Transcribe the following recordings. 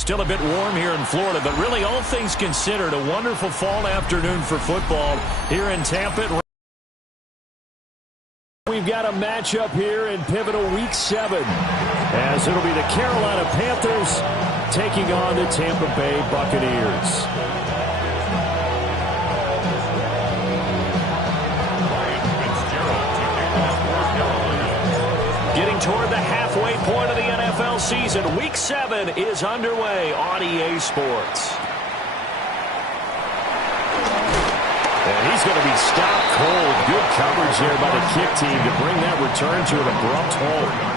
Still a bit warm here in Florida, but really all things considered, a wonderful fall afternoon for football here in Tampa. We've got a matchup here in pivotal Week 7, as it'll be the Carolina Panthers taking on the Tampa Bay Buccaneers. Getting toward the halfway point of the NFL season, Week 7 is underway on EA Sports. And he's going to be stopped cold. Good coverage there by the kick team to bring that return to an abrupt halt.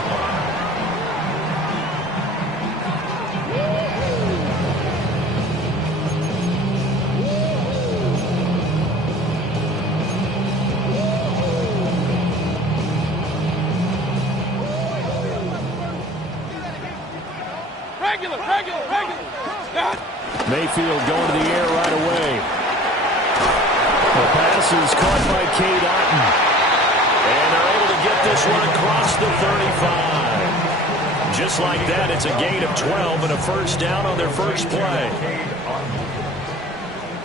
Mayfield going to the air right away. The pass is caught by Cade Otton. And they're able to get this one across the 35. Just like that, it's a gain of 12 and a first down on their first play.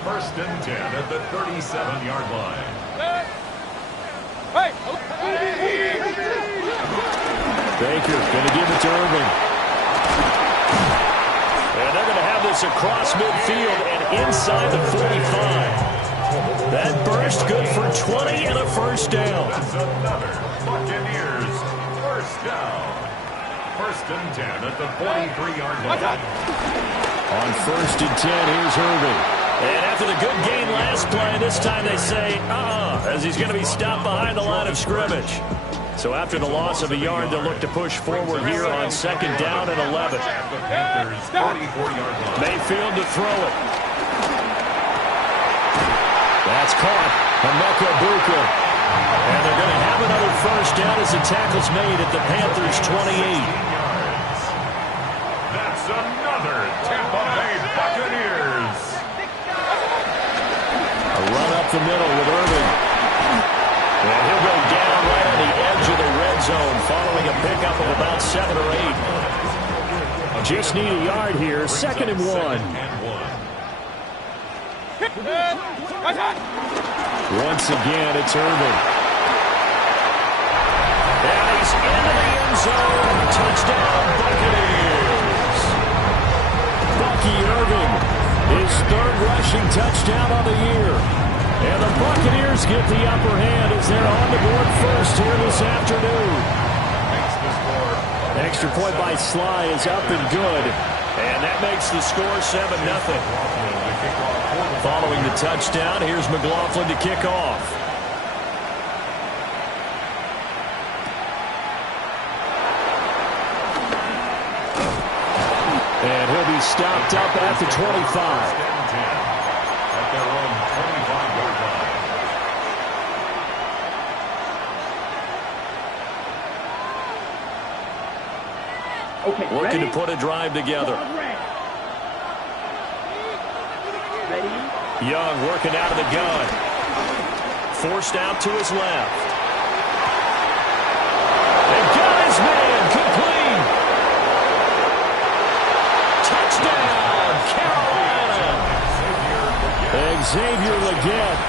First and 10 at the 37-yard line. Baker going to give it to Irving. And they're going to have this across midfield and inside the 45. That burst good for 20 and a first down. That's another Buccaneers first down. First and 10 at the 43-yard line. On first and 10, here's Irving. And after the good gain last play, this time they say, as he's going to be stopped behind the line of scrimmage. So after the loss of a yard, they'll look to push forward here on second down and 11. Mayfield to throw it. That's caught. Emeka Buka. And they're going to have another first down as the tackle's made at the Panthers' 28. That's another Tampa Bay Buccaneers. A run up the middle with Irving. And he'll go down right on the edge of the red zone following a pickup of about 7 or 8. Just need a yard here. Second and 1. Once again, it's Irving. And he's into the end zone. Touchdown, Buccaneers. Bucky Irving, his third rushing touchdown of the year. And the Buccaneers get the upper hand as they're on the board first here this afternoon. Extra point by Sly is up and good. And that makes the score 7-0. Following the touchdown, here's McLaughlin to kick off. And he'll be stopped up at the 25. Okay, looking to put a drive together. Ready? Young working out of the gun. Forced out to his left. And got his man complete. Touchdown, Carolina. Xavier Legette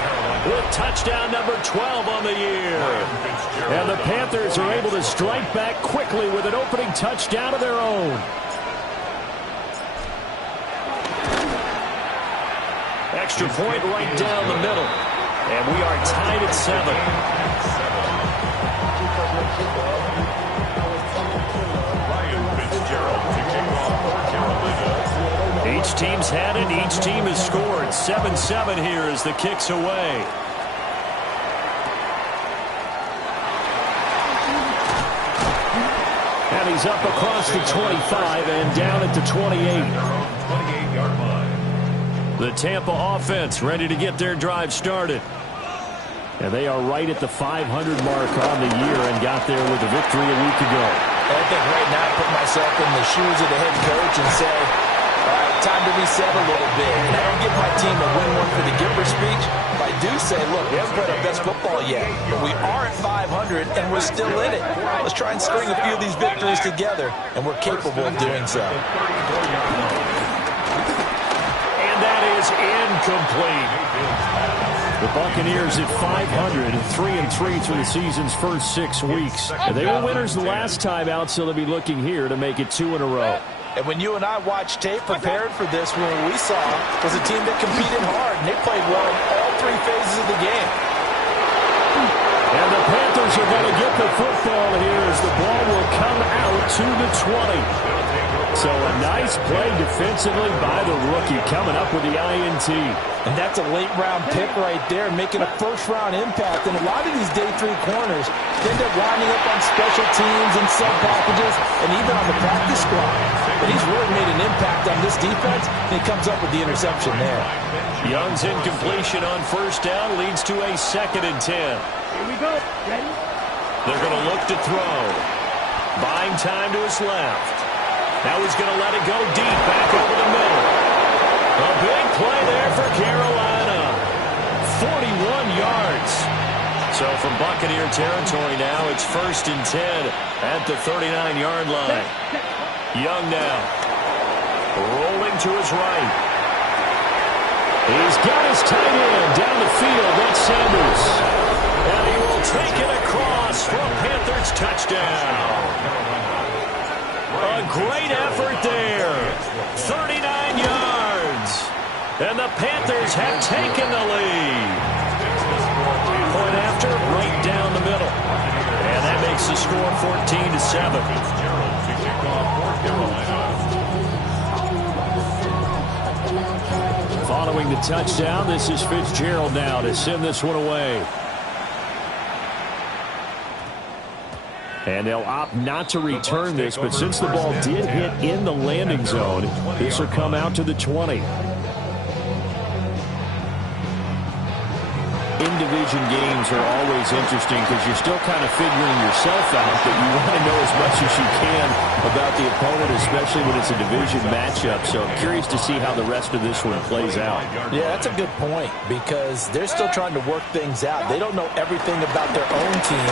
with touchdown number 12 on the year. And the Panthers are able to strike back quickly with an opening touchdown of their own. Extra point right down the middle. And we are tied at 7. Each team's had it. Each team has scored. 7-7 here as the kick's away. And he's up across the 25 and down at the 28. The Tampa offense ready to get their drive started. And they are right at the 500 mark on the year and got there with a victory a week ago. I think right now I put myself in the shoes of the head coach and say, all right, time to reset a little bit. And I don't give my team a win one for the Gipper speech. But I do say, look, we haven't played our best football yet. But we are at 500 and we're still in it. Let's try and string a few of these victories together. And we're capable of doing so. incomplete. The Buccaneers at 500, 3-3 through the season's first 6 weeks. They were winners the last time out, so they'll be looking here to make it 2 in a row. And when you and I watched tape prepared for this, what we saw was a team that competed hard, and they played well in all 3 phases of the game. And the Panthers are going to get the football here as the ball will come out to the 20. So a nice play defensively by the rookie coming up with the INT. And that's a late-round pick right there, making a first-round impact. And a lot of these day 3 corners end up winding up on special teams and sub packages and even on the practice squad. But he's really made an impact on this defense, and he comes up with the interception there. Young's incompletion on first down leads to a 2nd and 10. Here we go. Ready? They're going to look to throw. Buying time to his left. Now he's going to let it go deep back over the middle. A big play there for Carolina. 41 yards. So from Buccaneer territory now, it's 1st and 10 at the 39-yard line. Young now. Rolling to his right. He's got his tight end down the field. That's Sanders. And he will take it across for a Panthers touchdown. A great effort there. 39 yards. And the Panthers have taken the lead. Point after, right down the middle. And that makes the score 14-7. Following the touchdown, this is Fitzgerald now to send this one away. And they'll opt not to return this, but since the ball did hit in the landing zone, this will come out to the 20. In-division games are always interesting because you're still kind of figuring yourself out, but you want to know as much as you can about the opponent, especially when it's a division matchup. So I'm curious to see how the rest of this one plays out. Yeah, that's a good point because they're still trying to work things out. They don't know everything about their own team,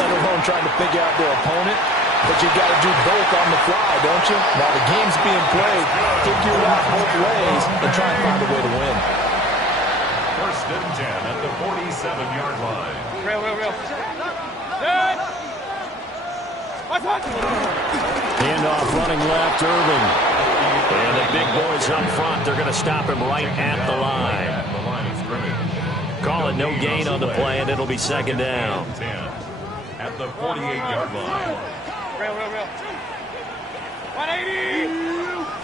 let alone trying to figure out their opponent. But you got to do both on the fly, don't you? Now the game's being played, figure it out both ways, and try and find a way to win. 1st and 10 at the 47-yard line. Real. Handoff running left, Irving. And the big boys up front, they're going to stop him right at the line. Call it no gain on the play, and it'll be 2nd down. At the 48-yard line. Real. 180.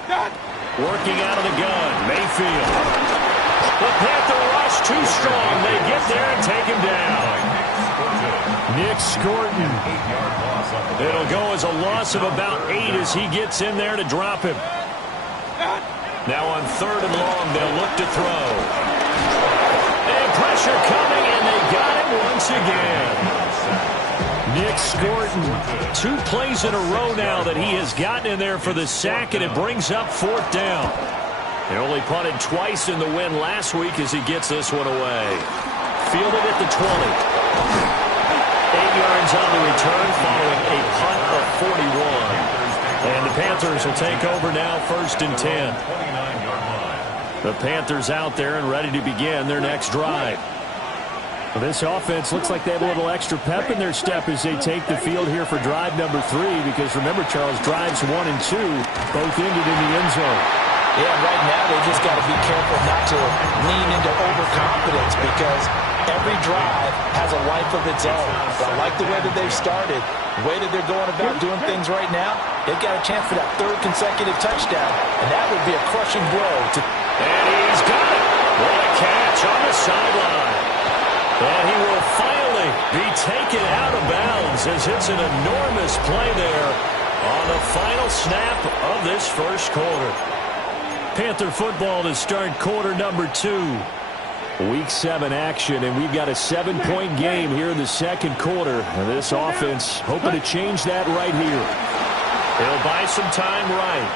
Done. Working out of the gun, Mayfield. The Panther rush too strong. They get there and take him down. Nick Scorton. It'll go as a loss of about 8 as he gets in there to drop him. Now on 3rd and long, they'll look to throw. And pressure coming, and they got it once again. Nick Scorton, 2 plays in a row now that he has gotten in there for the sack, and it brings up 4th down. He only punted twice in the win last week as he gets this one away. Fielded at the 20. 8 yards on the return following a punt of 41. And the Panthers will take over now 1st and 10. The Panthers out there and ready to begin their next drive. Well, this offense looks like they have a little extra pep in their step as they take the field here for drive number 3. Because remember, Charles, drives 1 and 2 both ended in the end zone. Yeah, right now they just got to be careful not to lean into overconfidence because every drive has a life of its own. But I like the way that they've started, the way that they're going about doing things right now. They've got a chance for that 3rd consecutive touchdown, and that would be a crushing blow. And he's got it. What a catch on the sideline. And he will finally be taken out of bounds as it's an enormous play there on the final snap of this first quarter. Panther football to start quarter number 2. Week 7 action, and we've got a 7-point game here in the 2nd quarter. And this offense hoping to change that right here. They'll buy some time right.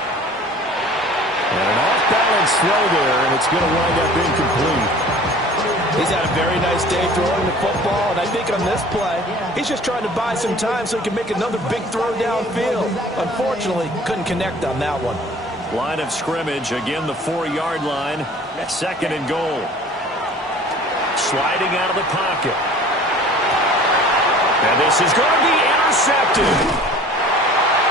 And an off-balance throw there, and it's going to wind up incomplete. He's had a very nice day throwing the football, and I think on this play, he's just trying to buy some time so he can make another big throw downfield. Unfortunately, couldn't connect on that one. Line of scrimmage, again the 4-yard line. 2nd and goal. Sliding out of the pocket. And this is going to be intercepted.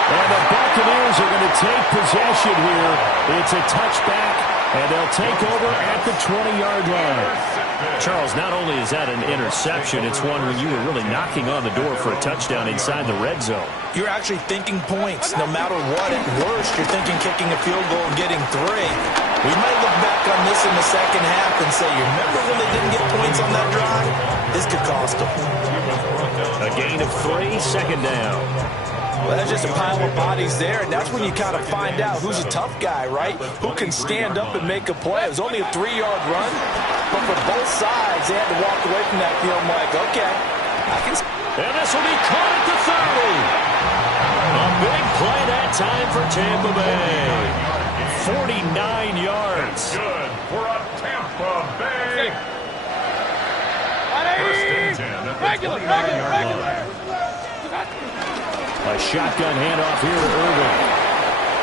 And the Buccaneers are going to take possession here. It's a touchback, and they'll take over at the 20-yard line. Charles, not only is that an interception, it's one when you were really knocking on the door for a touchdown inside the red zone. You're actually thinking points. No matter what, at worst, you're thinking kicking a field goal and getting 3. We might look back on this in the second half and say, you remember when they didn't get points on that drive? This could cost them. A gain of 3, 2nd down. Well, that's just a pile of bodies there, and that's when you kind of find out who's a tough guy, right? Who can stand up and make a play. It was only a 3-yard run, but for both sides, they had to walk away from that field like, okay, I can... And this will be caught at the 30. A big play that time for Tampa Bay. 49 yards. Good for a Tampa Bay. First and 10 at the 29-yard line. A shotgun handoff here to Irving.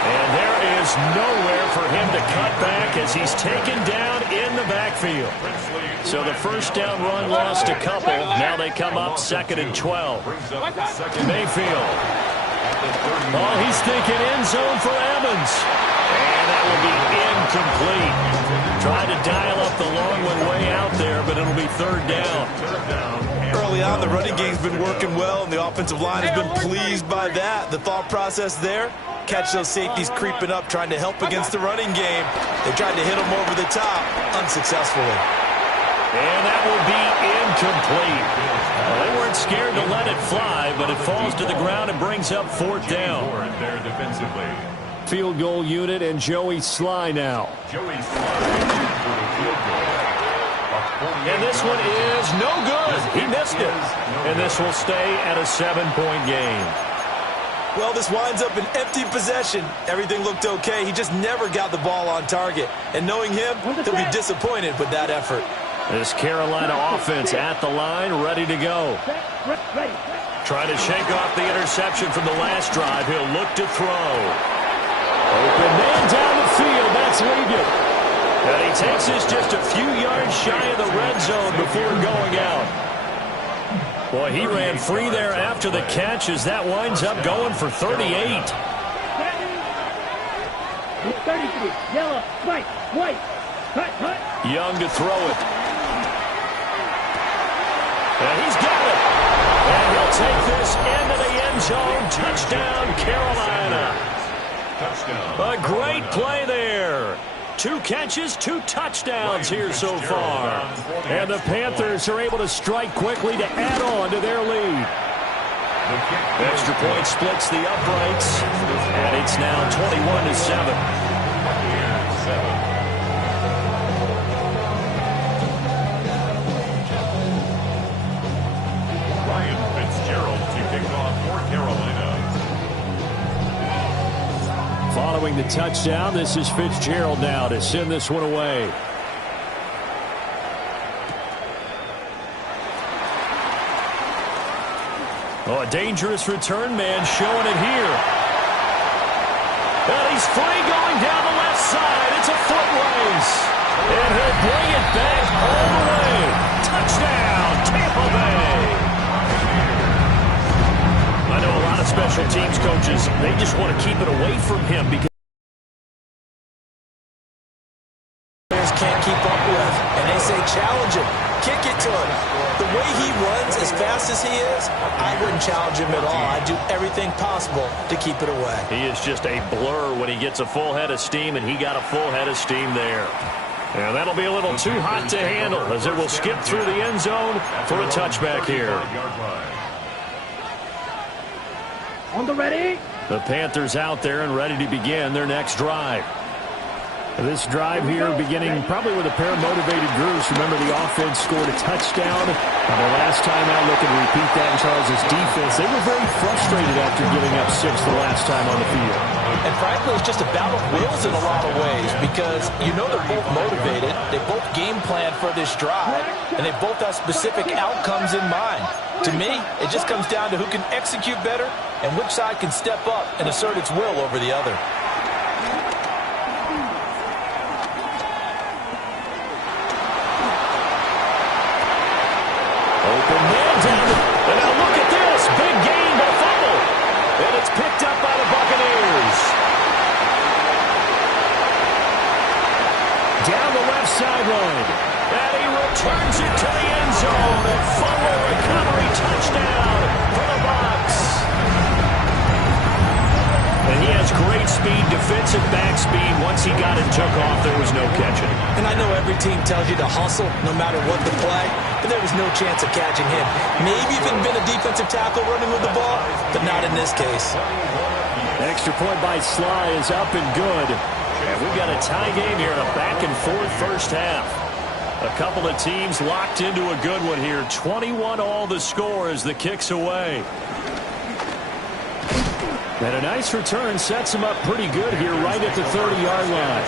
And there is nowhere for him to cut back as he's taken down in the backfield. So the first down run lost a couple. Now they come up 2nd and 12. Mayfield. Oh, he's thinking end zone for Evans. And that will be incomplete. Trying to dial up the long one way out there, but it'll be 3rd down. Early on, the running game's been working well, and the offensive line has been pleased by that. The thought process there, catch those safeties creeping up, trying to help against the running game. They tried to hit them over the top, unsuccessfully. And that will be incomplete. Well, they weren't scared to let it fly, but it falls to the ground and brings up 4th down. There defensively. Field goal unit and Joey Sly now. Joey Sly for the field goal. And this one is no good. He missed it. And this will stay at a 7-point game. Well, this winds up an empty possession. Everything looked okay. He just never got the ball on target. And knowing him, he'll be disappointed with that effort. This Carolina offense at the line, ready to go. Try to shake off the interception from the last drive. He'll look to throw. Open man down the field. That's Ligon. And he takes this just a few yards shy of the red zone before going out. Boy, he ran free there after the catch as that winds up going for 38. 33, yellow, white, cut. Young to throw it. And he's got it. And he'll take this into the end zone. Touchdown, Carolina. Touchdown. A great play there. 2 catches, 2 touchdowns here so far. And the Panthers are able to strike quickly to add on to their lead. Extra point splits the uprights. And it's now 21-7. Following the touchdown, this is Fitzgerald now to send this one away. Oh, a dangerous return man showing it here. And he's free going down the left side. It's a foot race. And he'll bring it back all the way. Touchdown, Tampa Bay. I know a lot of special teams coaches, they just want to keep it away from him because players can't keep up with. And they say challenge him, kick it to him. The way he runs as fast as he is, I wouldn't challenge him at all. I'd do everything possible to keep it away. He is just a blur when he gets a full head of steam, and he got a full head of steam there. And that'll be a little too hot to handle as it will skip through the end zone for a touchback here. On the ready. The Panthers out there and ready to begin their next drive. This drive here beginning probably with a pair of motivated groups. Remember, the offense scored a touchdown. And the last time out, looking to repeat that in Charles' defense. They were very frustrated after giving up 6 the last time on the field. And frankly, it's just a battle of wills in a lot of ways because you know they're both motivated. They both game plan for this drive, and they both have specific outcomes in mind. To me, it just comes down to who can execute better and which side can step up and assert its will over the other. down the left sideline. And he returns it to the end zone. A fumble recovery touchdown for the Bucs. And he has great speed, defensive back speed. Once he got it, took off, there was no catching. And I know every team tells you to hustle no matter what the play, but there was no chance of catching him. Maybe if it had been a defensive tackle running with the ball, but not in this case. Extra point by Sly is up and good. And we've got a tie game here in a back-and-forth first half. A couple of teams locked into a good one here. 21-all the score as the kick's away. And a nice return sets them up pretty good here right at the 30-yard line.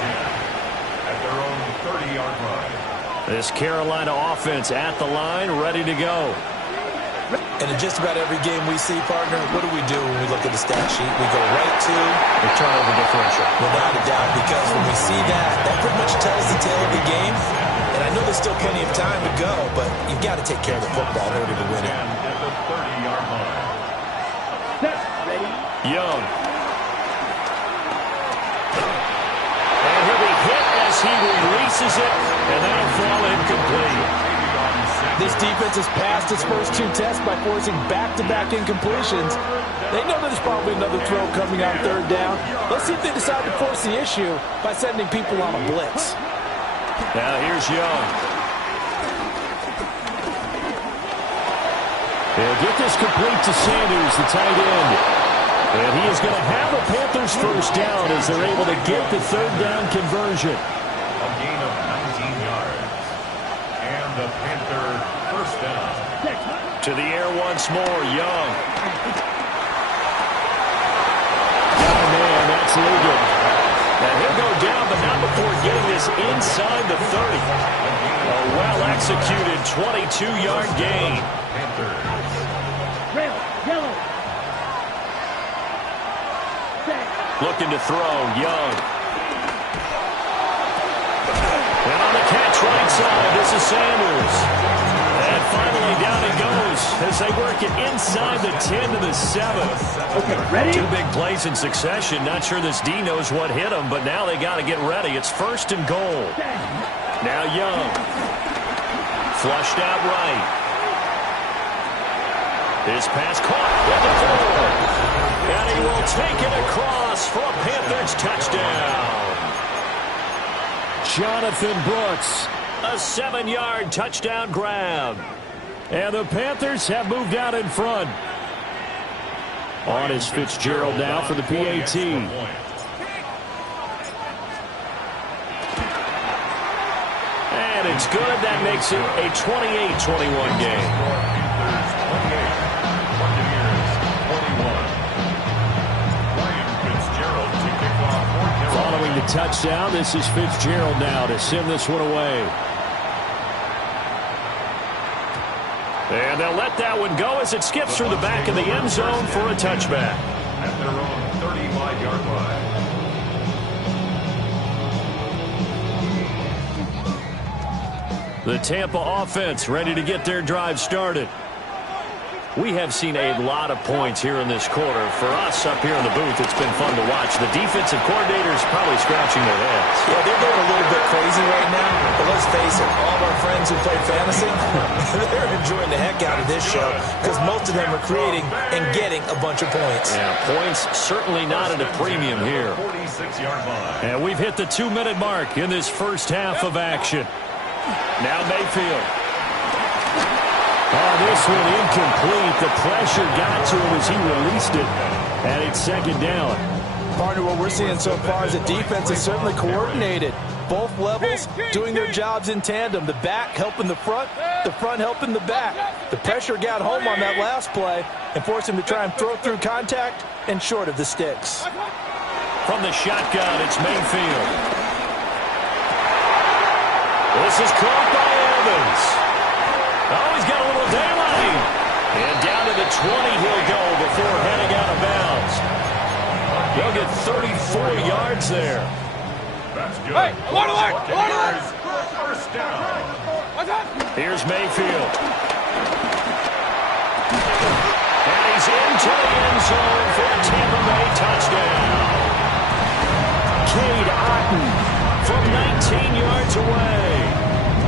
At their own 30-yard line. This Carolina offense at the line, ready to go. And in just about every game we see, partner, what do we do when we look at the stat sheet? We go right to the turnover differential. Without a doubt, because when we see that, that pretty much tells the tale of the game. And I know there's still plenty of time to go, but you've got to take care of the football in order to win it. At the 30-yard line. Set. Ready. Young. And he'll be hit as he releases it, and that'll fall incomplete. This defense has passed its first two tests by forcing back-to-back incompletions. They know there's probably another throw coming on third down. Let's see if they decide to force the issue by sending people on a blitz. Now here's Young. They'll get this complete to Sanders, the tight end. And he is going to have the Panthers first down as they're able to get the third down conversion. A gain of 19 yards. And the Panther first down. To the air once more, Young. Oh, man, that's legal. Now he'll go down, but not before getting this inside the 30. A well-executed 22-yard gain. Panthers. Rail. Yellow. Set. Looking to throw, Young. And on the catch right side, this is Sanders. And finally down it goes as they work it inside the 10 to the 7. Okay, ready? Two big plays in succession. Not sure this D knows what hit him, but now they got to get ready. It's first and goal. Now Young. Flushed out right. His pass caught at the 4. And he will take it across for a Panthers touchdown. Jonathan Brooks, a 7-yard touchdown grab. And the Panthers have moved out in front. On is Fitzgerald now for the PAT. And it's good. That makes it a 28-21 game. Following the touchdown, this is Fitzgerald now to send this one away. And they'll let that one go as it skips through the back of the end zone for a touchback. At their own 35-yard line. The Tampa offense ready to get their drive started. We have seen a lot of points here in this quarter. For us up here in the booth, it's been fun to watch. The defensive coordinators probably scratching their heads. Yeah, they're going a little bit crazy right now. But let's face it, all of our friends who play fantasy, they're enjoying the heck out of this show because most of them are creating and getting a bunch of points. Yeah, points certainly not at a premium here. 46-yard line. And we've hit the 2-minute mark in this first half of action. Now Mayfield. Oh, this one incomplete. The pressure got to him as he released it. And it's second down. Partner, what we're seeing so far is the defense is certainly coordinated. Both levels doing their jobs in tandem. The back helping the front helping the back. The pressure got home on that last play and forced him to try and throw through contact and short of the sticks. From the shotgun, it's Mayfield. This is caught by Evans. Oh, he's got a little daylight. And down to the 20 he'll go before heading out of bounds. They'll get 34 yards there. That's good. Hey, alert, alert, alert! First down. Here's Mayfield. And he's into the end zone for a Tampa Bay touchdown. Cade Otton from 17 yards away.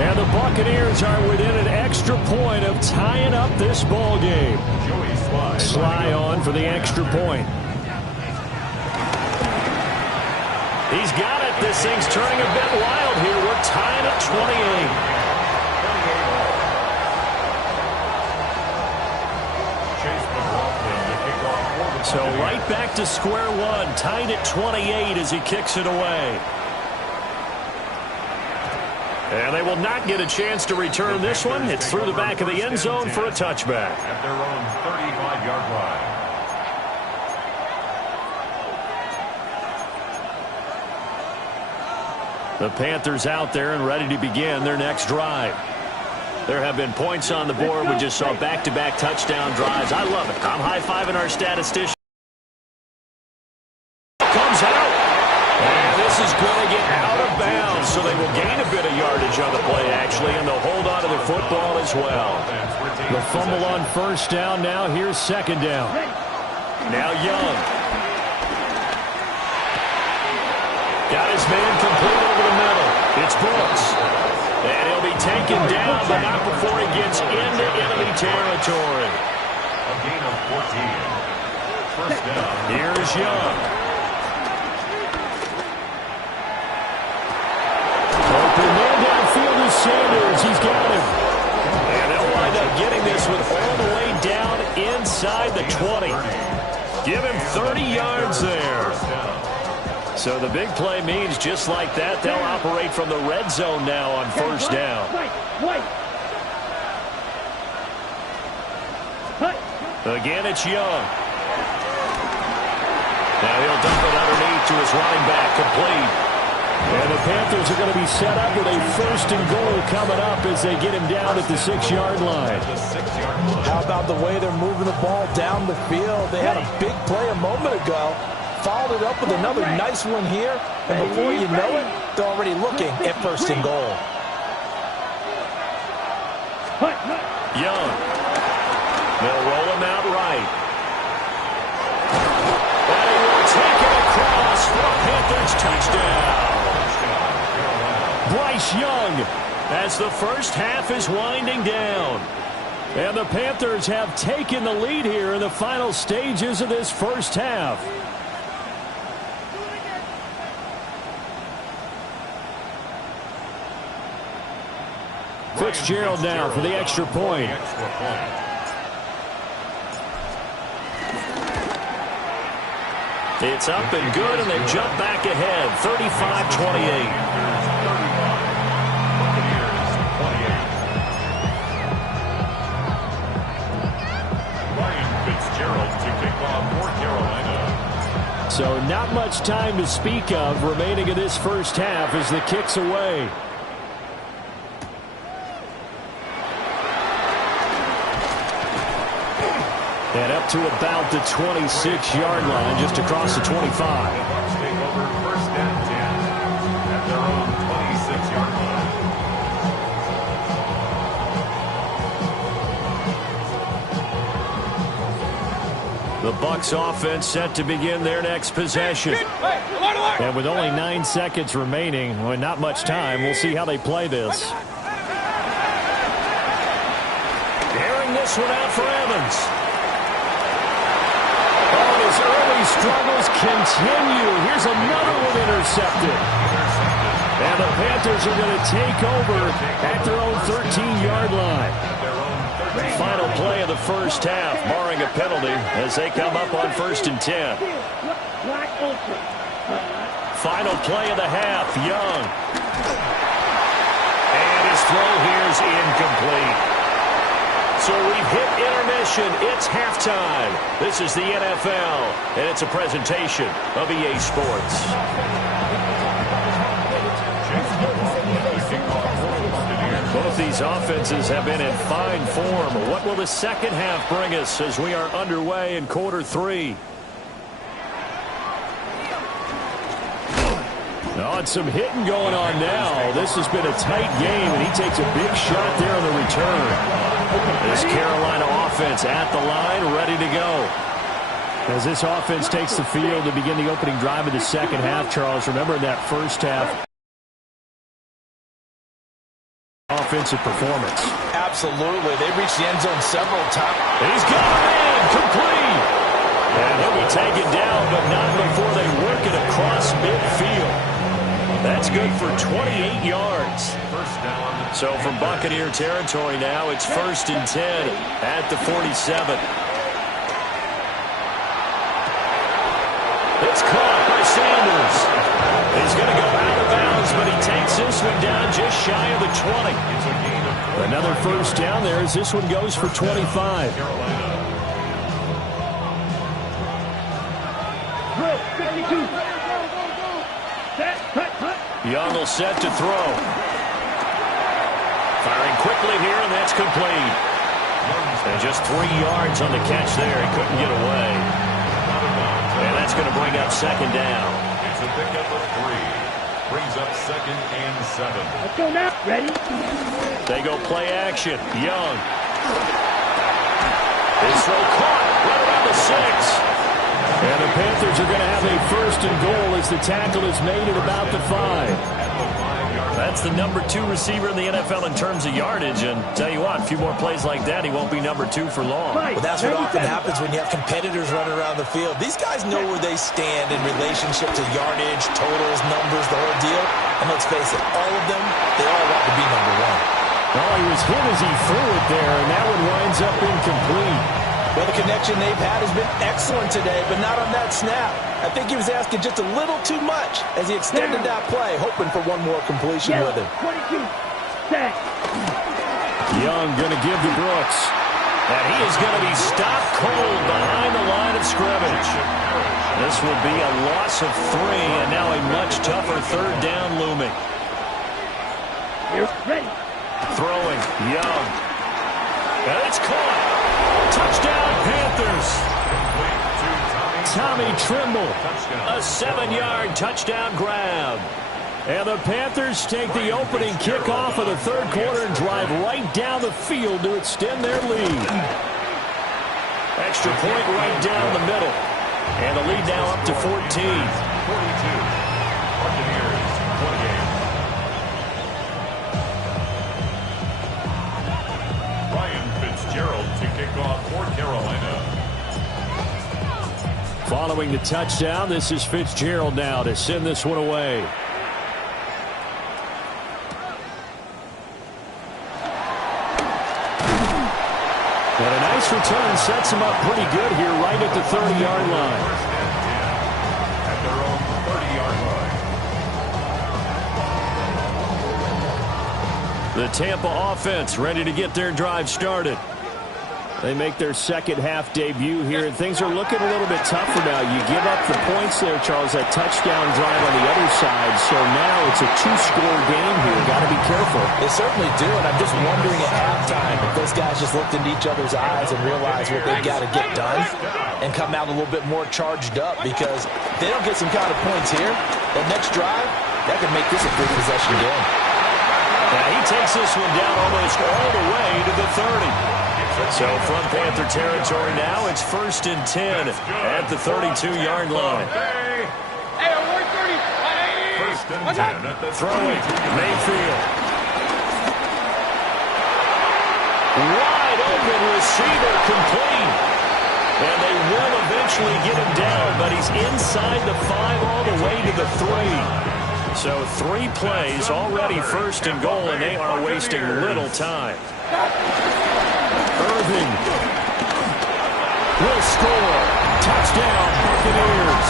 And the Buccaneers are within an extra point of tying up this ball game. Sly on for the extra point. He's got it. This thing's turning a bit wild here. We're tied at 28. So right back to square one, tied at 28 as he kicks it away. And they will not get a chance to return this one. It's through the back of the end zone for a touchback. At their own 35-yard line. The Panthers out there and ready to begin their next drive. There have been points on the board. We just saw back-to-back touchdown drives. I love it. I'm high-fiving our statistician. Comes out. And this is going to get out of bounds, so they will gain a bit of yardage on the play, actually, and they'll hold on to the football as well. The fumble on first down. Now here's second down. Now Young. Got his man complete over the middle. It's Brooks. And he'll be taken down, but not before he gets into enemy territory. A gain of 14. First down. Here's Young. Open man downfield is Sanders. He's got him. And they'll wind up getting this one all the way down inside the 20. Give him 30 yards there. So the big play means just like that, they'll operate from the red zone now on first down. Again, it's Young. Now he'll dump it underneath to his running back, complete. And the Panthers are going to be set up with a first and goal coming up as they get him down at the 6-yard line. How about the way they're moving the ball down the field? They had a big play a moment ago. Followed it up with another nice one here, and before you know it, they're already looking at first and goal. Young. They'll roll him out right. And he will take it across for a Panthers touchdown. Bryce Young as the first half is winding down. And the Panthers have taken the lead here in the final stages of this first half. Fitzgerald now for the extra point. It's up and good, and they jump back ahead, 35-28. Ryan Fitzgerald to kick off for Carolina. So not much time to speak of remaining in this first half as the kick's away. And up to about the 26-yard line, just across the 25. The Bucs take over first and 10 at their own 26-yard line. The Bucs offense set to begin their next possession. And with only 9 seconds remaining, well, not much time, we'll see how they play this. Airing this one out for Evans. His early struggles continue. Here's another one intercepted. And the Panthers are going to take over at their own 13-yard line. Final play of the first half, barring a penalty, as they come up on first and 10. Final play of the half, Young. And his throw here is incomplete. So we've hit intermission. It's halftime. This is the NFL, and it's a presentation of EA Sports. Both these offenses have been in fine form. What will the second half bring us as we are underway in quarter 3? Oh, and some hitting going on now. This has been a tight game, and he takes a big shot there on the return. This Carolina offense at the line, ready to go. As this offense takes the field to begin the opening drive of the second half, Charles, remember in that first half, offensive performance. Absolutely. They reached the end zone several times. He's got him in. Complete. And he'll be taken down, but not before they work it across midfield. That's good for 28 yards. First down. So from Buccaneer territory now, it's 1st and 10 at the 47. It's caught by Sanders. He's going to go out of bounds, but he takes this one down just shy of the 20. Another first down there as this one goes for 25. Drill, 52. Set, cut. Young will set to throw. Firing quickly here, and that's complete. And just 3 yards on the catch there. He couldn't get away. And that's going to bring up 2nd down. It's a pickup of 3. Brings up 2nd and 7. Let's go now. Ready? They go play action. Young. His throw caught right around the 6. And the Panthers are going to have a 1st and goal as the tackle is made at about the 5. That's the number 2 receiver in the NFL in terms of yardage. And tell you what, a few more plays like that, he won't be number 2 for long. Well, that's what often happens when you have competitors running around the field. These guys know where they stand in relationship to yardage, totals, numbers, the whole deal. And let's face it, all of them, they all want to be number 1. Well, he was hit as he threw it there, and that one winds up incomplete. Well, the connection they've had has been excellent today, but not on that snap. I think he was asking just a little too much as he extended that play, hoping for one more completion with him. 22. Set. Young going to give to Brooks. And he is going to be stopped cold behind the line of scrimmage. This will be a loss of 3, and now a much tougher 3rd down looming. Here, ready. Throwing, Young. And it's caught. Touchdown, Panthers. Tommy Trimble, a 7-yard touchdown grab. And the Panthers take the opening kickoff of the 3rd quarter and drive right down the field to extend their lead. Extra point right down the middle. And the lead now up to 14. 42. Buccaneers, 28. Ryan Fitzgerald to kick off for Carolina. Following the touchdown, this is Fitzgerald now to send this one away. And a nice return sets him up pretty good here right at the 30-yard line. At their own 30-yard line. The Tampa offense ready to get their drive started. They make their second half debut here, and things are looking a little bit tougher now. You give up the points there, Charles, that touchdown drive on the other side. So now it's a 2-score game here. Got to be careful. They certainly do, and I'm just wondering at halftime if those guys just looked into each other's eyes and realized what they've got to get done and come out a little bit more charged up, because if they don't get some kind of points here, that next drive, that could make this a 3-possession game. Now he takes this one down almost all the way to the 30. So from Panther territory now, it's 1st and 10 at the 32-yard line. Hey, 130. 1st and 10 at the throwing, Mayfield. Wide open receiver, complete. And they will eventually get him down, but he's inside the 5 all the way to the 3. So 3 plays already 1st and goal, and they are wasting little time. Irving will score. Touchdown, Buccaneers.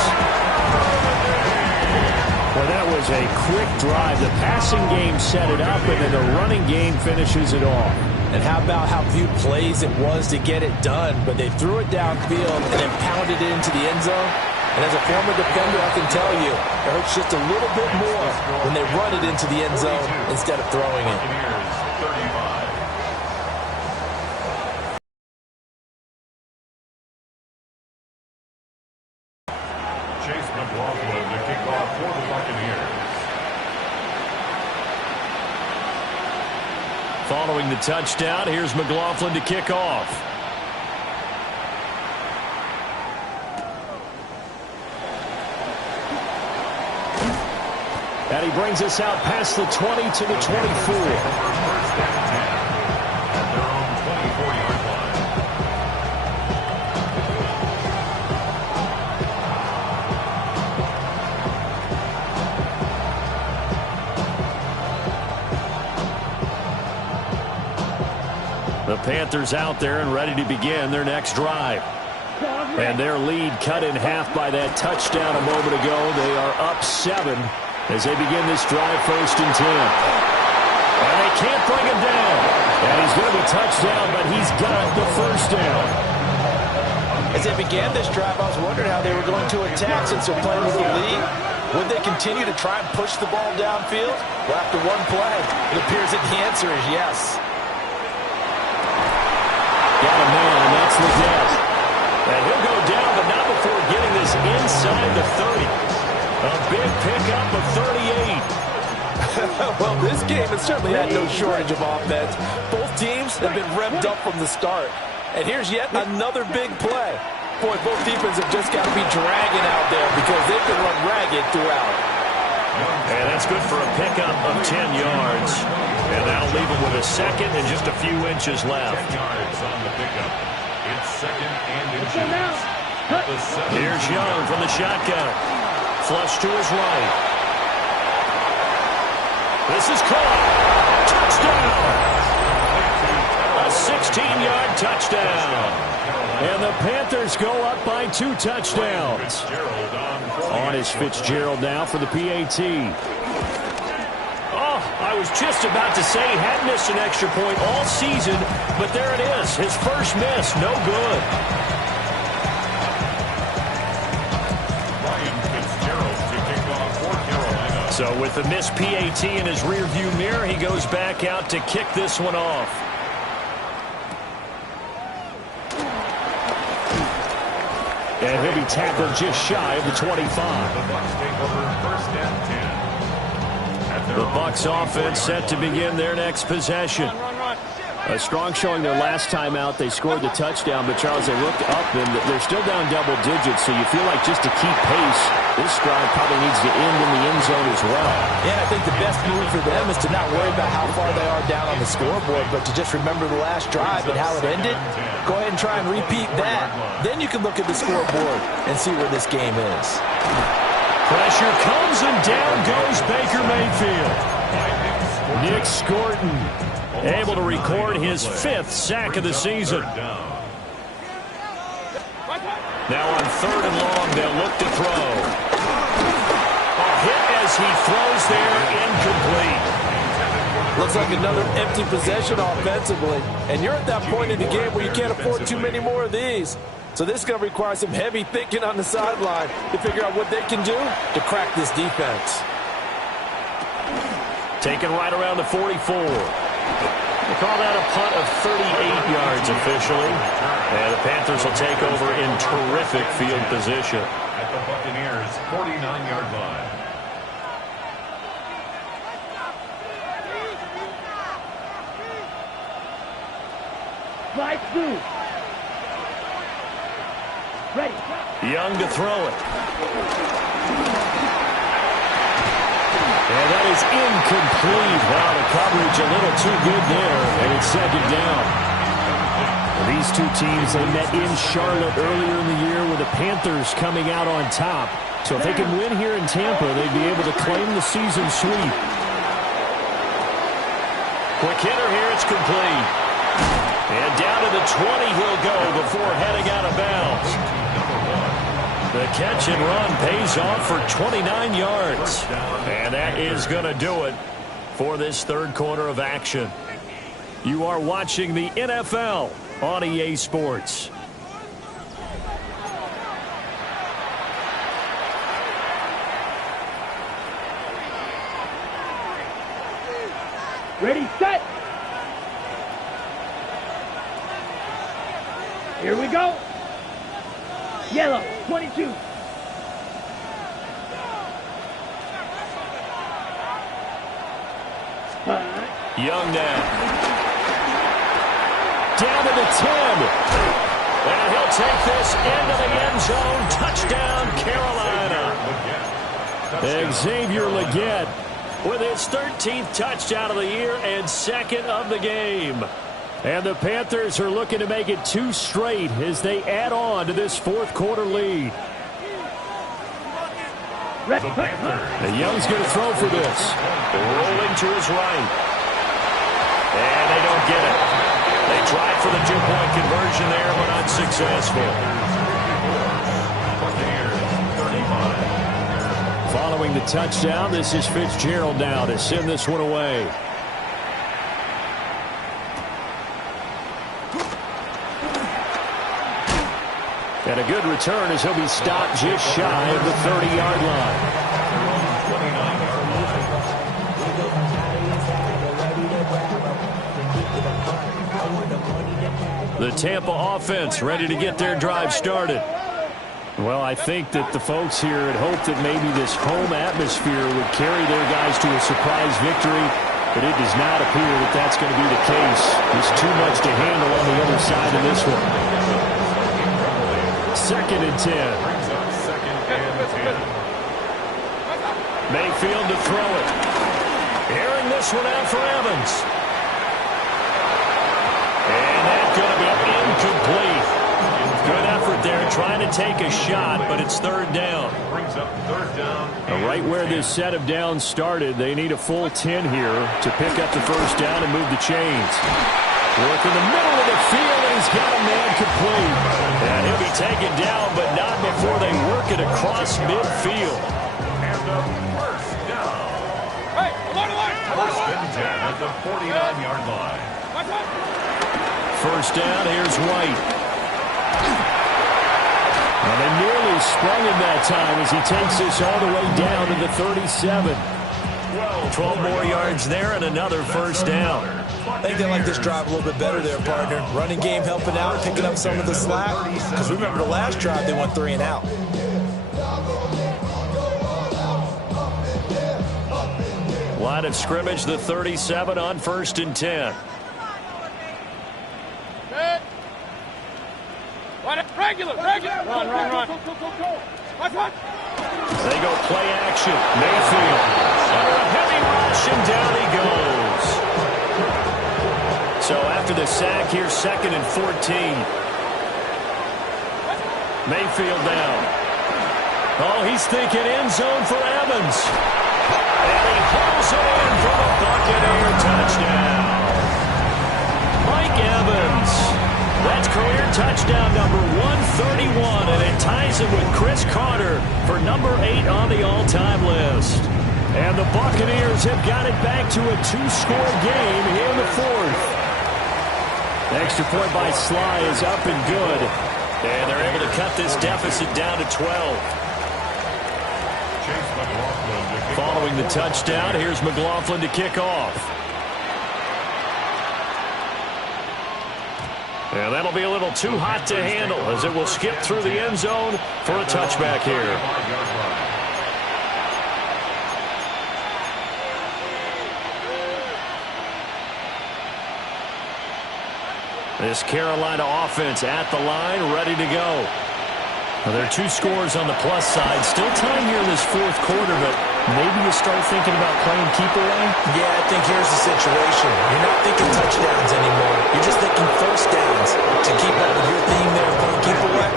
Well, that was a quick drive. The passing game set it up, and then the running game finishes it off. And how about how few plays it was to get it done, but they threw it downfield and then pounded it into the end zone. And as a former defender, I can tell you, it hurts just a little bit more when they run it into the end zone instead of throwing it. Following the touchdown, here's McLaughlin to kick off. And he brings us out past the 20 to the 24. First and 10 at their own 24-yard line. The Panthers out there and ready to begin their next drive. And their lead cut in half by that touchdown a moment ago. They are up 7 as they begin this drive, 1st and 10. And they can't bring him down. And he's going to be touched down, but he's got the first down. As they began this drive, I was wondering how they were going to attack since they're playing with the lead. Would they continue to try and push the ball downfield? Well, after one play, it appears that the answer is yes. Got a man, and that's Leggett. And he'll go down, but not before getting this inside the 30. A big pickup of 38. Well, this game has certainly had no shortage of offense. Both teams have been revved up from the start. And here's yet another big play. Boy, both defenses have just got to be dragging out there because they've been run ragged throughout. And that's good for a pickup of 10 yards. And that'll leave him with a second and just a few inches left. 10 yards on the pickup. It's second and inches. Here's Young from the shotgun. Flush to his right. This is caught. Touchdown! A 16-yard touchdown. And the Panthers go up by 2 touchdowns. On is Fitzgerald now for the PAT. Oh, I was just about to say he hadn't missed an extra point all season, but there it is. His first miss, no good. So with the missed PAT in his rearview mirror, he goes back out to kick this one off. And he'll be tackled just shy of the 25. The Bucs take over 1st and 10. The Bucs offense set to begin their next possession. A strong showing their last time out. They scored the touchdown, but Charles, they looked up and they're still down double digits, so you feel like just to keep pace, this drive probably needs to end in the end zone as well. Yeah, I think the best move for them is to not worry about how far they are down on the scoreboard, but to just remember the last drive and how it ended. Go ahead and try and repeat that. Then you can look at the scoreboard and see where this game is. Pressure comes and down goes Baker Mayfield. Nick Scorton able to record his 5th sack of the season. Now on 3rd and long, they'll look to throw. A hit as he throws there, incomplete. Looks like another empty possession offensively. And you're at that point in the game where you can't afford too many more of these. So this is going to require some heavy thinking on the sideline to figure out what they can do to crack this defense. Taken right around the 44. They call that a punt of 38 yards officially. And the Panthers will take over in terrific field position. At the Buccaneers' 49-yard line. Slide through. Ready. Young to throw it. And that is incomplete. Wow, the coverage a little too good there, and it's 2nd down. These two teams, they met in Charlotte earlier in the year with the Panthers coming out on top. So if they can win here in Tampa, they'd be able to claim the season sweep. Quick hitter here, it's complete. And down to the 20 he'll go before heading out of bounds. The catch and run pays off for 29 yards. And that is going to do it for this 3rd quarter of action. You are watching the NFL on EA Sports. Ready, set. Here we go. Yellow, 22. Young now. Down to the 10. And he'll take this into the end zone. Touchdown, Carolina. Xavier Leggett with his 13th touchdown of the year and second of the game. And the Panthers are looking to make it 2 straight as they add on to this fourth quarter lead. And Young's going to throw for this. Rolling to his right. And they don't get it. They tried for the 2-point conversion there, but unsuccessful. Following the touchdown, this is Fitzgerald now to send this one away. And a good return as he'll be stopped just shy of the 30-yard line. The Tampa offense ready to get their drive started. Well, I think that the folks here had hoped that maybe this home atmosphere would carry their guys to a surprise victory, but it does not appear that that's going to be the case. There's too much to handle on the other side of this one. 2nd and 10. Mayfield to throw it. Airing this one out for Evans. And that's going to be incomplete. Good effort there, trying to take a shot, but it's 3rd down. Right where this set of downs started, they need a full 10 here to pick up the 1st down and move the chains. Work in the middle of the field, and he's got a man complete. And he'll be taken down, but not before they work it across midfield. And the 1st down. Hey, first and 10 at the 49-yard line. 1st down, here's White. Well, they nearly sprung him that time as he takes this all the way down to the 37. 12 more yards there and another 1st down. I think they like this drive a little bit better there, partner. Running game helping out, picking up some of the slack. Because remember the last drive, they went 3 and out. Line of scrimmage, the 37 on 1st and 10. Regular. Run. They go play action. Mayfield under a heavy rush, and down he goes. So after the sack here, 2nd and 14. Mayfield down. Oh, he's thinking end zone for Evans. And he pulls it in for the Buccaneer touchdown. Mike Evans. That's career touchdown number 131, and it ties him with Chris Carter for number 8 on the all-time list. And the Buccaneers have got it back to a 2-score game here in the 4th. Extra point by Sly is up and good, and they're able to cut this deficit down to 12. Following the touchdown, here's McLaughlin to kick off. And that'll be a little too hot to handle as it will skip through the end zone for a touchback here. This Carolina offense at the line, ready to go. Well, there are 2 scores on the plus side. Still time here in this 4th quarter, but maybe you start thinking about playing keep away? Yeah, I think here's the situation. You're not thinking touchdowns anymore. You're just thinking 1st downs. To keep up with your theme there of playing keep away,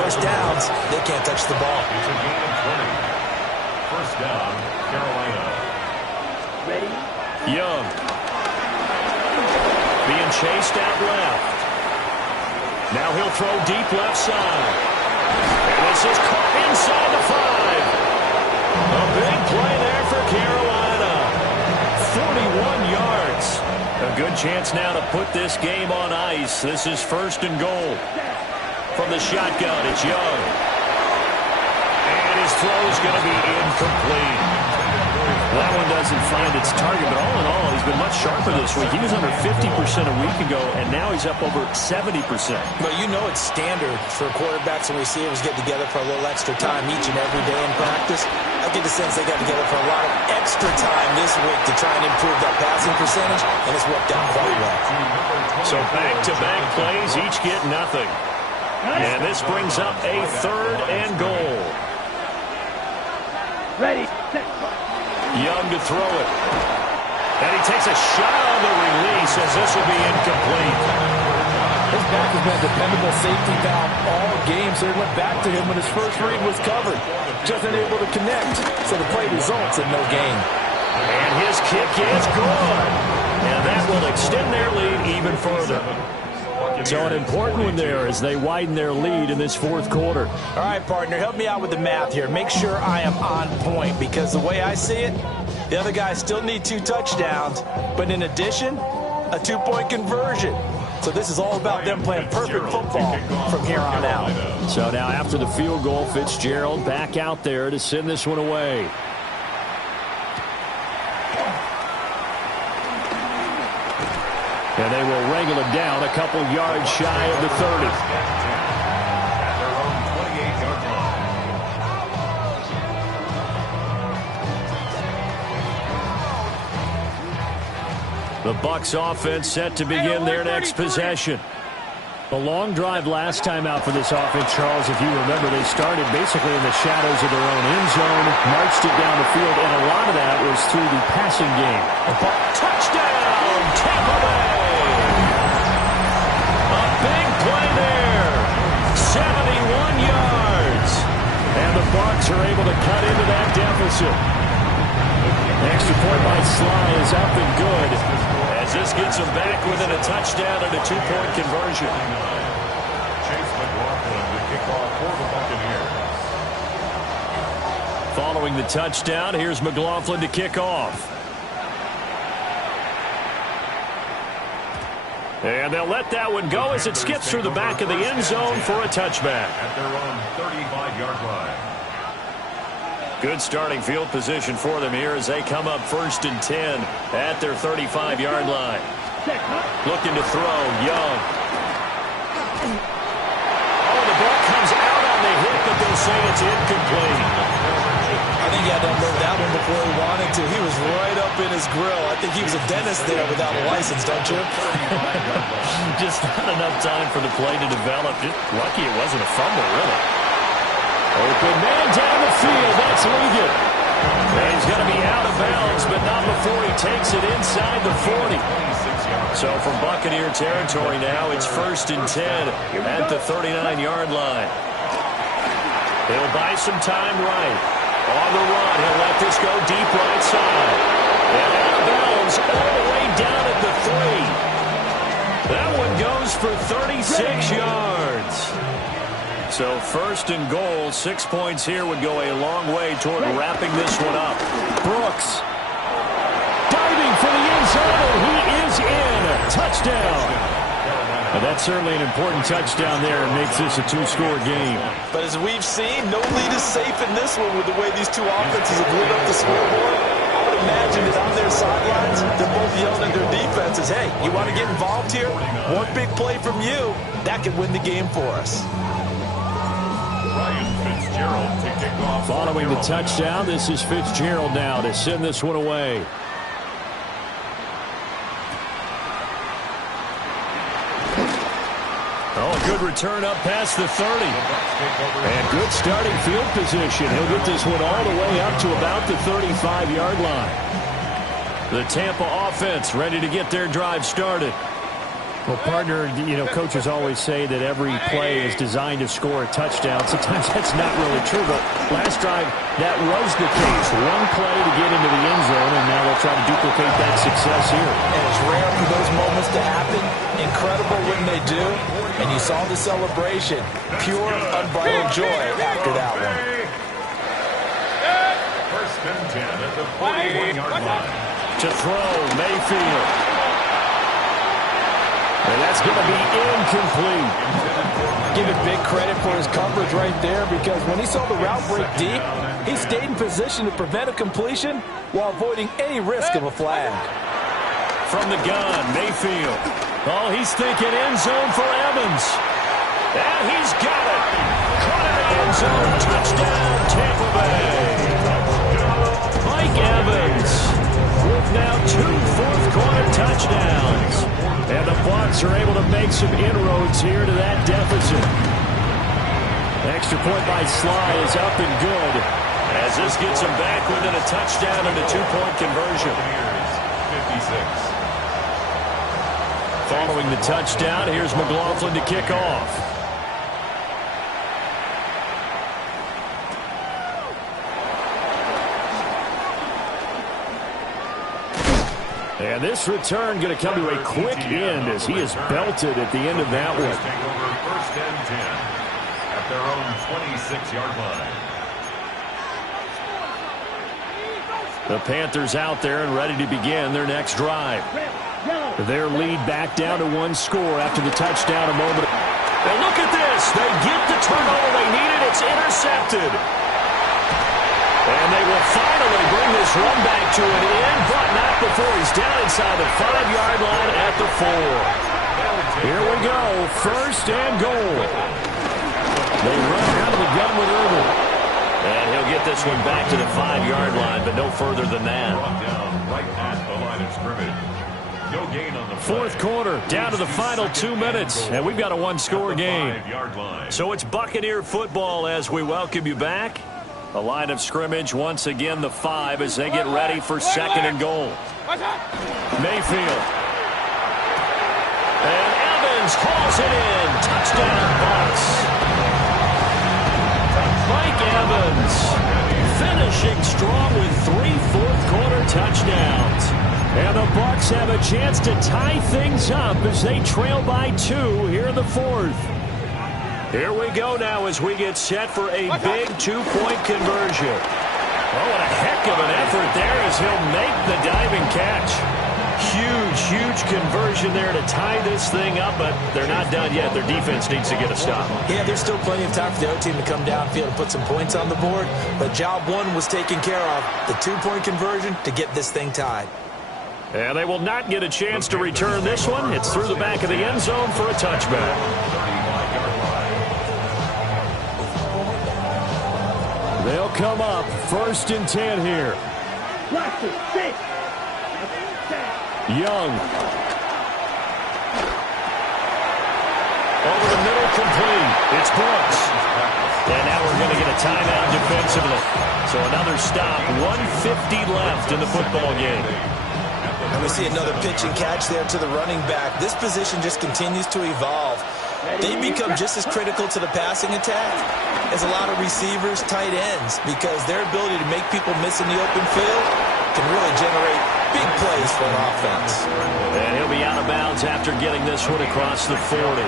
1st downs, they can't touch the ball. It's a gain of 20. 1st down, Carolina. Ready? Young. Being chased out left. Now he'll throw deep left side. And this is caught inside the 5. A big play there for Carolina. 41 yards. A good chance now to put this game on ice. This is 1st and goal. From the shotgun, it's Young. And his throw is going to be incomplete. That one doesn't find its target, but all in all, he's been much sharper this week. He was under 50% a week ago, and now he's up over 70%. But you know it's standard for quarterbacks and receivers get together for a little extra time each and every day in practice. I get the sense they got together for a lot of extra time this week to try and improve that passing percentage, and it's worked out quite well. So back-to-back plays, each get nothing. And this brings up a 3rd and goal. Ready, set. Young to throw it. And he takes a shot on the release as this will be incomplete. His back has been a dependable safety valve all game, so he went back to him when his first read was covered. Just unable to connect, so the play results in no gain. And his kick is good. And that will extend their lead even further. So an important one there as they widen their lead in this fourth quarter. All right, partner, help me out with the math here. Make sure I am on point, because the way I see it, the other guys still need 2 touchdowns, but in addition, a 2-point conversion. So this is all about them playing perfect football from here on out. So now after the field goal, Fitzgerald back out there to send this one away. And they will wrangle it down a couple yards shy of the 30. At their own 28-yard line. The Bucs offense set to begin their next possession. The long drive last time out for this offense, Charles, if you remember, they started basically in the shadows of their own end zone, marched it down the field, and a lot of that was through the passing game. Touchdown, Tampa Bay! A big play there, 71 yards. And the Bucs are able to cut into that deficit. Extra point by Sly is up and good, as this gets them back within a touchdown and a 2-point conversion. Chase McLaughlin to kick off for the Buccaneers. Following the touchdown, here's McLaughlin to kick off. And they'll let that one go as it skips through the back of the end zone for a touchback. At their own 35-yard line. Good starting field position for them here as they come up 1st and 10 at their 35-yard line. Looking to throw, Young. Oh, the ball comes out on the hit, but they'll say it's incomplete. I think he had to unload that one before he wanted to. He was right up in his grill. I think he was a dentist there without a license, don't you? Just not enough time for the play to develop. Just lucky it wasn't a fumble, really. Open man down the field. That's Ligon. And he's going to be out of bounds, but not before he takes it inside the 40. So from Buccaneer territory now, it's 1st and 10 at the 39-yard line. He'll buy some time right. On the run, he'll let this go deep right side. And out of bounds all the way down at the 3. That one goes for 36 yards. So 1st and goal, 6 points here would go a long way toward wrapping this one up. Brooks diving for the end zone. He is in. Touchdown. And that's certainly an important touchdown there and makes this a 2-score game. But as we've seen, no lead is safe in this one with the way these two offenses have lit up the scoreboard. I would imagine that on their sidelines, they're both yelling at their defenses, hey, you want to get involved here? One big play from you, that could win the game for us. Following the touchdown, this is Fitzgerald now to send this one away. Oh, a good return up past the 30. And good starting field position. He'll get this one all the way up to about the 35-yard line. The Tampa offense ready to get their drive started. Well, partner, you know, coaches always say that every play is designed to score a touchdown. Sometimes that's not really true, but last drive, that was the case. One play to get into the end zone, and now they'll try to duplicate that success here. And it's rare for those moments to happen. Incredible when they do. And you saw the celebration. Pure, unbridled joy after that one. 1st and 10 at the 41-yard line. To throw, Mayfield. And that's going to be incomplete. Give him big credit for his coverage right there, because when he saw the route break deep, he stayed in position to prevent a completion while avoiding any risk of a flag. From the gun, Mayfield. Oh, he's thinking end zone for Evans. And he's got it. Caught in the end zone. Touchdown, Tampa Bay. Mike Evans with now 2 fourth-quarter touchdowns. And the Bucs are able to make some inroads here to that deficit. Extra point by Sly is up and good. as this gets them back within a touchdown and a two-point conversion. 56. Following the touchdown, here's McLaughlin to kick off. And this return going to come to a quick end as he is belted at the end of that one. Take over 1st and 10 at their own 26-yard line. The Panthers out there and ready to begin their next drive. Their lead back down to one score after the touchdown a moment. And look at this. They get the turnover they needed. It's intercepted. And they will finally bring this run back to an end, but not before he's down inside the 5-yard line at the 4. Here we go. 1st and goal. They run out of the gun with Irvin. And he'll get this one back to the 5-yard line, but no further than that. Brought down right at the line of scrimmage. No gain on the Fourth quarter, down to the final 2 minutes, and we've got a one-score game. So it's Buccaneer football as we welcome you back. The line of scrimmage, once again, the 5 as they get ready for 2nd and goal. Mayfield. And Evans hauls it in. Touchdown, Bucs. Mike Evans finishing strong with 3 fourth-quarter touchdowns. And the Bucs have a chance to tie things up as they trail by 2 here in the 4th. Here we go now as we get set for a big 2-point conversion. Oh, what a heck of an effort there as he'll make the diving catch. Huge conversion there to tie this thing up, but they're not done yet. Their defense needs to get a stop. Yeah, there's still plenty of time for the O team to come downfield and put some points on the board, but job 1 was taken care of. The 2-point conversion to get this thing tied. And they will not get a chance to return this one. It's through the back of the end zone for a touchback. They'll come up 1st and 10 here. Young. Over the middle, complete. It's Brooks. And now we're going to get a timeout defensively. So another stop. 1:50 left in the football game. And we see another pitch and catch there to the running back. This position just continues to evolve. They become just as critical to the passing attack as a lot of receivers, tight ends, because their ability to make people miss in the open field can really generate big plays for an offense. And he'll be out of bounds after getting this one across the 40.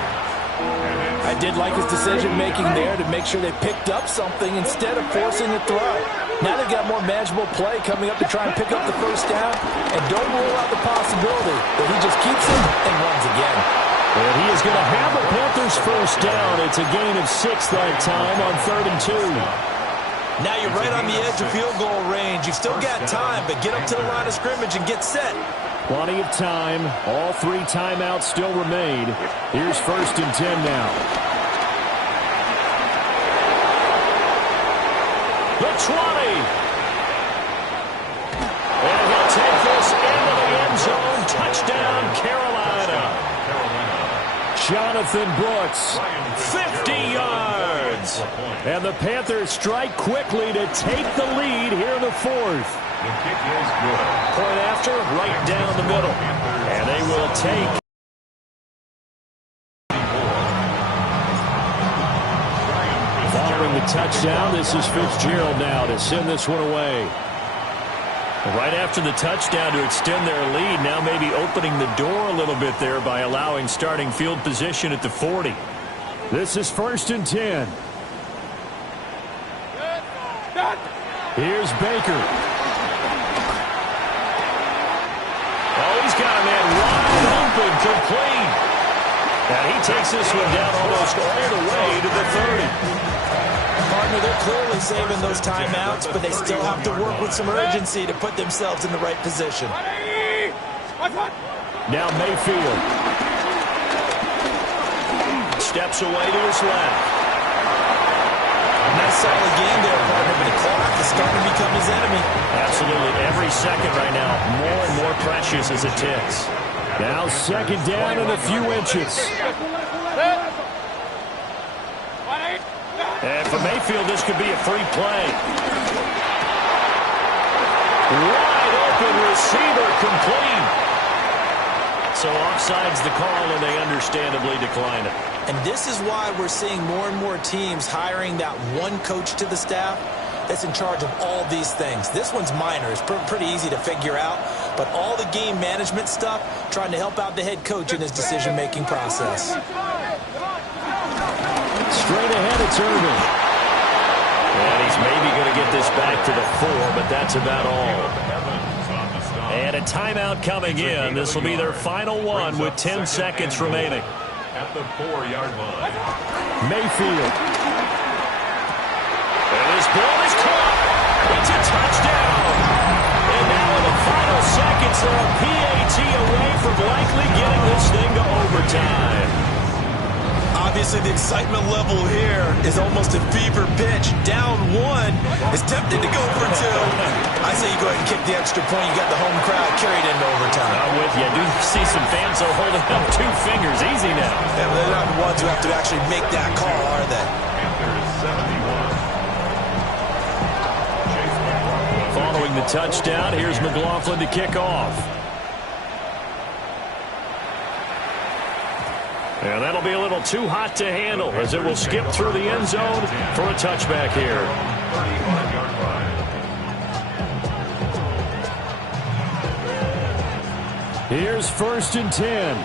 I did like his decision-making there to make sure they picked up something instead of forcing the throw. Now they've got more manageable play coming up to try and pick up the 1st down, and don't rule out the possibility that he just keeps it and runs again. And he is going to have the Panthers 1st down. It's a gain of 6 that time on 3rd and 2. Now you're right on the edge of field goal range. You've still got time, but get up to the line of scrimmage and get set. Plenty of time. All 3 timeouts still remain. Here's 1st and 10 now. The 20. And he'll take this into the end zone. Touchdown, Carolina. Jonathan Brooks, 50 yards. And the Panthers strike quickly to take the lead here in the 4th. The kick is good. Point after, right down the middle. And they will take. Following the touchdown, this is Fitzgerald now to send this one away. Right after the touchdown to extend their lead, now maybe opening the door a little bit there by allowing starting field position at the 40. This is 1st and 10. Here's Baker. Oh, he's got a man wide open, complete. And he takes this one down almost all the way to the 30. Partner, they're clearly saving those timeouts, but they still have to work with some urgency to put themselves in the right position. Now Mayfield. Steps away to his left. Nice solid game there, partner, but the clock is starting to become his enemy. Absolutely. Every second right now, more and more precious as it ticks. Now 2nd down and a few inches. And for Mayfield, this could be a free play. Wide open receiver complete. So offside's the call, and they understandably decline it. And this is why we're seeing more and more teams hiring that one coach to the staff that's in charge of all these things. This one's minor. It's pretty easy to figure out. But all the game management stuff, trying to help out the head coach in his decision-making process. Straight ahead, it's Irving. And he's maybe going to get this back to the 4, but that's about all. And a timeout coming in. This will be their final one with 10 seconds remaining. At the 4-yard line. Mayfield. And this ball is caught. It's a touchdown. And now in the final seconds, they're a PAT away from likely getting this thing to overtime. Obviously, the excitement level here is almost a fever pitch. Down 1 is tempted to go for 2. I say you go ahead and kick the extra point. You got the home crowd carried into overtime. I'm with you. I do see some fans are holding up 2 fingers. Easy now. Yeah, but they're not the ones who have to actually make that call, are they? Panthers 71. Following the touchdown, here's McLaughlin to kick off. And that'll be a little too hot to handle as it will skip through the end zone for a touchback here. 35-yard line. Here's 1st and 10.